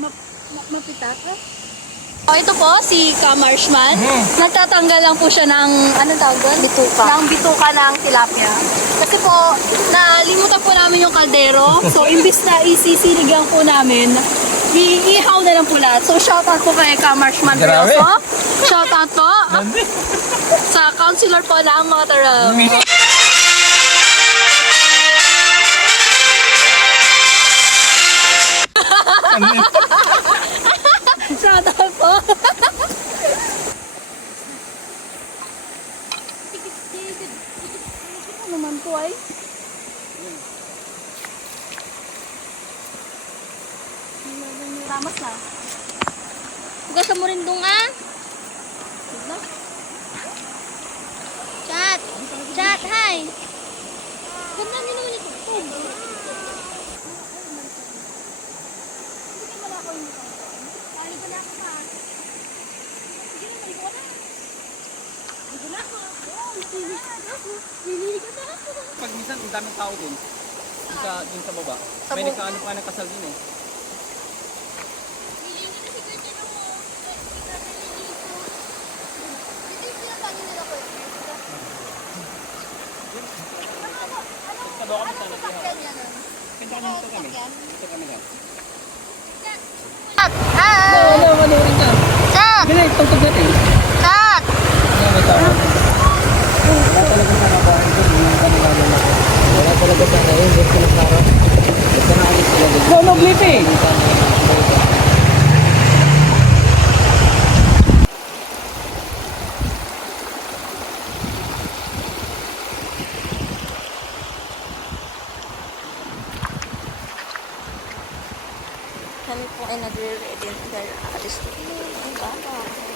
Mapitak eh. Oh, ito po si Ka-Marshman. Nagtatanggal lang po siya ng, anong tawag doon? Bituka. Ng bituka ng tilapia. Kasi po, nalimutan po namin yung kaldero. So, imbis na isisinigang po namin, iihaw na lang po lahat. So, shoutout po kay Ka-Marshman Veloso. Shoutout po sa counselor po ng mga Taram. Shoutout po. Ano naman po ay? Tamas na. Hugasan mo rin dong ah. Chat. Chat, hi. Ganda nyo naman ito. Pag minsan, ang daming tao din. Dun sa baba. May nagkaano pa ng kasal din eh. Sa doon kami sana tihaw. Kanta kami dito kami. Dito kami daw. Chat, hi. Wala, wala rin ka. Chat. Ganun, tungtog natin. Chat. May tao. Wala talaga sana ba? Wala talaga sana yun. Gusto na klaro. Gusto na alis sila dito. No, blip eh. Kami po ay nagre-ready dahil alis ko. Ang bata.